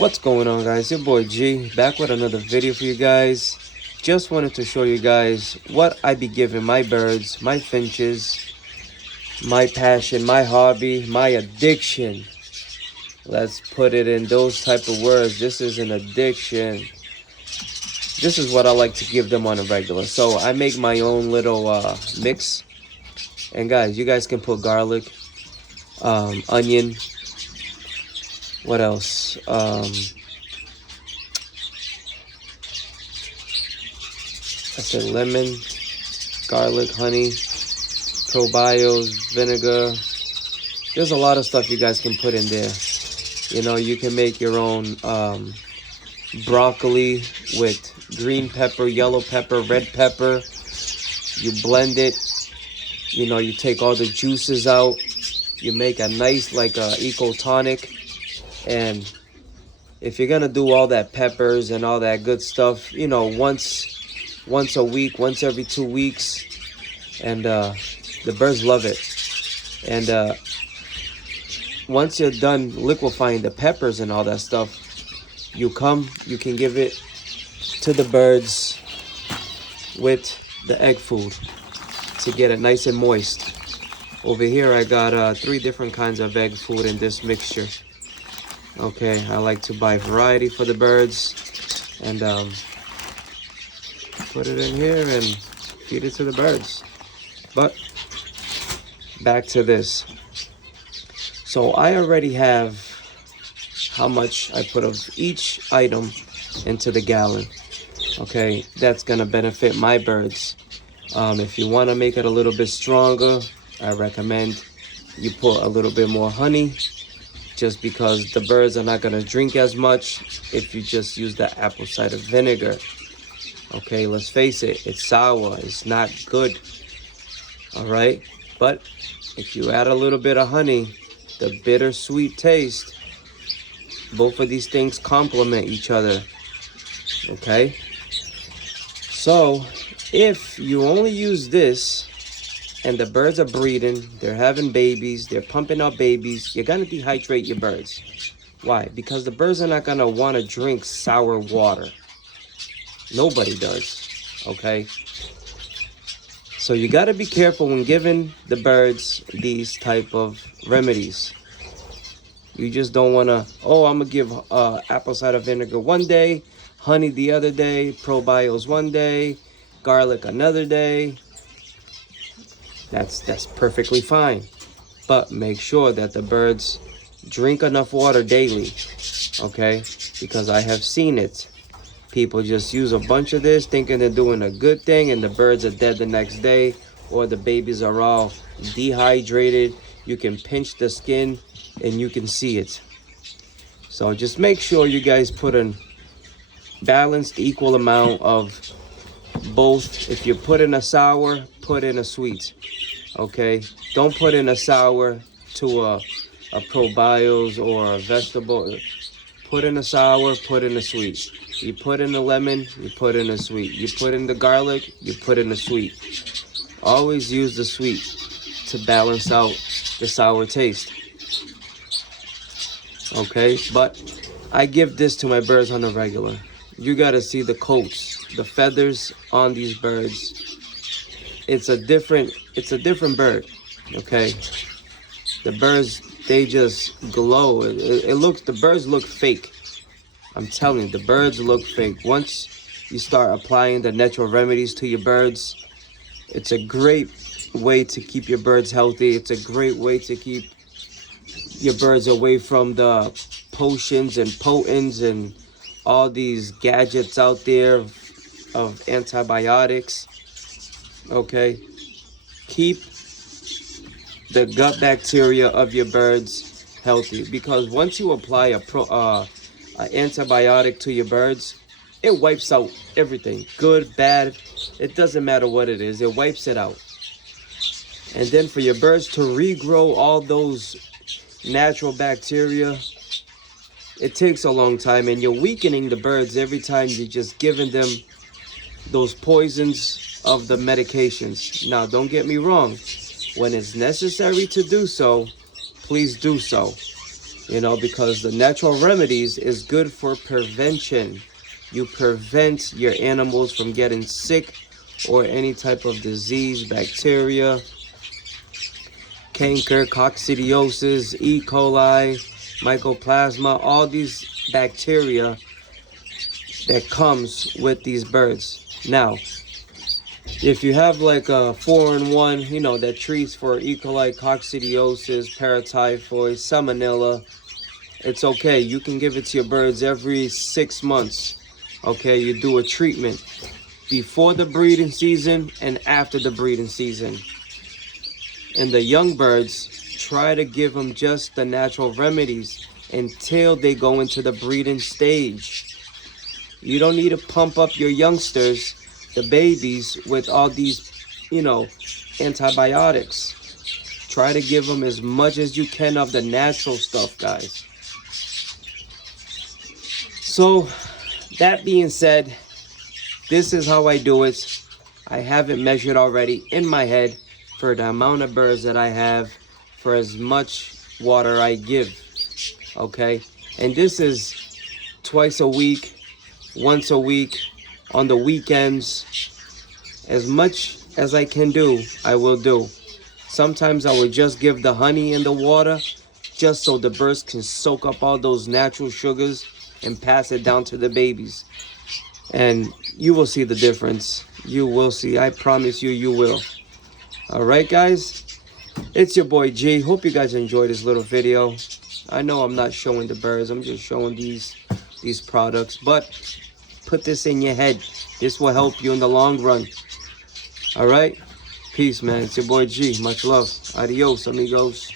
What's going on, guys? Your boy G back with another video for you guys. Just wanted to show you guys what I be giving my birds, my finches, my passion, my hobby, my addiction. Let's put it in those type of words. This is an addiction. This is what I like to give them on a regular. So I make my own little mix. And guys, you guys can put garlic, onion. What else? I said lemon, garlic, honey, probios, vinegar. There's a lot of stuff you guys can put in there. You know, you can make your own broccoli with green pepper, yellow pepper, red pepper. You blend it. You know, you take all the juices out. You make a nice, like a eco tonic. And if you're gonna do all that peppers and all that good stuff, you know, once a week, once every 2 weeks, and the birds love it. And once you're done liquefying the peppers and all that stuff, you can give it to the birds with the egg food to get it nice and moist. Over here I got 3 different kinds of egg food in this mixture. Okay, I like to buy variety for the birds and put it in here and feed it to the birds. But back to this. So I already have how much I put of each item into the gallon. Okay, that's gonna benefit my birds. If you want to make it a little bit stronger, I recommend you put a little bit more honey, just because the birds are not going to drink as much if you just use the apple cider vinegar. Okay, let's face it, it's sour, it's not good. All right, but if you add a little bit of honey, the bittersweet taste, both of these things complement each other. Okay, so if you only use this and the birds are breeding, they're having babies, they're pumping out babies, you're gonna dehydrate your birds. Why? Because the birds are not gonna want to drink sour water. Nobody does. Okay, so you got to be careful when giving the birds these type of remedies. You just don't want to, oh, I'm gonna give apple cider vinegar one day, honey the other day, probios one day, garlic another day. That's perfectly fine, but make sure that the birds drink enough water daily. Okay, because I have seen it. People just use a bunch of this thinking they're doing a good thing, and the birds are dead the next day, or the babies are all dehydrated. You can pinch the skin and you can see it. So just make sure you guys put a balanced, equal amount of both. If you put in a sour, put in a sweet. Okay, don't put in a sour to a probios or a vegetable. Put in a sour, put in a sweet. You put in a lemon, you put in a sweet. You put in the garlic, you put in a sweet. Always use the sweet to balance out the sour taste. Okay, but I give this to my birds on a regular. You gotta see the coats, the feathers on these birds. It's a different bird. Okay, the birds, they just glow. It looks, the birds look fake. I'm telling you, the birds look fake. Once you start applying the natural remedies to your birds, it's a great way to keep your birds healthy. It's a great way to keep your birds away from the potions and potents and all these gadgets out there of antibiotics. Okay, keep the gut bacteria of your birds healthy, because once you apply a antibiotic to your birds, it wipes out everything, good, bad, it doesn't matter what it is, it wipes it out. And then for your birds to regrow all those natural bacteria, it takes a long time, and you're weakening the birds every time you're just giving them those poisons of the medications. Now, don't get me wrong, when it's necessary to do so, please do so. You know, because the natural remedies is good for prevention. You prevent your animals from getting sick or any type of disease, bacteria, canker, coccidiosis, E. coli, mycoplasma, all these bacteria that comes with these birds. Now, if you have like a 4-in-1, you know, that treats for E. coli, coccidiosis, paratyphoid, salmonella, it's okay. You can give it to your birds every 6 months. Okay, you do a treatment before the breeding season and after the breeding season. And the young birds, try to give them just the natural remedies until they go into the breeding stage. You don't need to pump up your youngsters, the babies, with all these, you know, antibiotics. Try to give them as much as you can of the natural stuff, guys. So, that being said, this is how I do it. I have it measured already in my head for the amount of birds that I have, for as much water I give, okay? And this is twice a week, once a week, on the weekends. As much as I can do, I will do. Sometimes I will just give the honey and the water, just so the birds can soak up all those natural sugars and pass it down to the babies. And you will see the difference. You will see. I promise you, you will. All right, guys. It's your boy G. Hope you guys enjoyed this little video. I know I'm not showing the birds. I'm just showing these products. But put this in your head. This will help you in the long run. All right? Peace, man. It's your boy G. Much love. Adios, amigos.